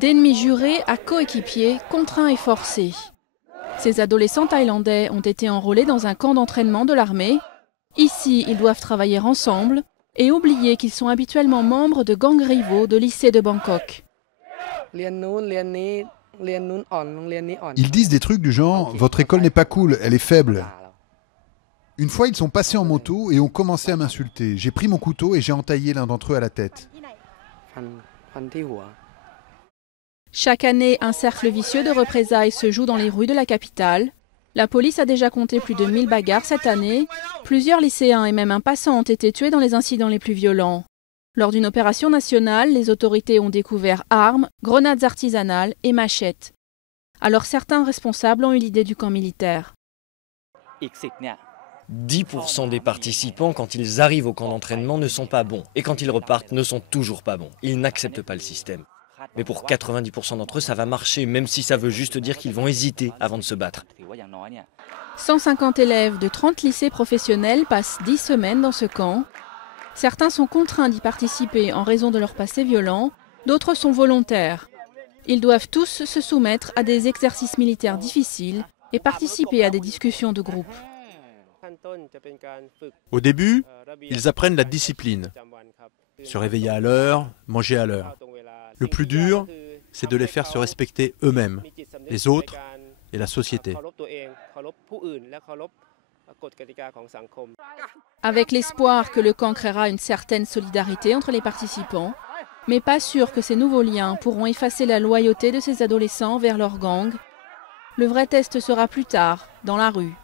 D'ennemis jurés à coéquipiers, contraints et forcés. Ces adolescents thaïlandais ont été enrôlés dans un camp d'entraînement de l'armée. Ici, ils doivent travailler ensemble et oublier qu'ils sont habituellement membres de gangs rivaux de lycées de Bangkok. Ils disent des trucs du genre « Votre école n'est pas cool, elle est faible ». Une fois, ils sont passés en moto et ont commencé à m'insulter. J'ai pris mon couteau et j'ai entaillé l'un d'entre eux à la tête. Chaque année, un cercle vicieux de représailles se joue dans les rues de la capitale. La police a déjà compté plus de 1000 bagarres cette année. Plusieurs lycéens et même un passant ont été tués dans les incidents les plus violents. Lors d'une opération nationale, les autorités ont découvert armes, grenades artisanales et machettes. Alors certains responsables ont eu l'idée du camp militaire. 10% des participants, quand ils arrivent au camp d'entraînement, ne sont pas bons. Et quand ils repartent, ne sont toujours pas bons. Ils n'acceptent pas le système. Mais pour 90% d'entre eux, ça va marcher, même si ça veut juste dire qu'ils vont hésiter avant de se battre. 150 élèves de 30 lycées professionnels passent 10 semaines dans ce camp. Certains sont contraints d'y participer en raison de leur passé violent, d'autres sont volontaires. Ils doivent tous se soumettre à des exercices militaires difficiles et participer à des discussions de groupe. Au début, ils apprennent la discipline. Se réveiller à l'heure, manger à l'heure. Le plus dur, c'est de les faire se respecter eux-mêmes, les autres et la société. Avec l'espoir que le camp créera une certaine solidarité entre les participants, mais pas sûr que ces nouveaux liens pourront effacer la loyauté de ces adolescents vers leur gang. Le vrai test sera plus tard, dans la rue.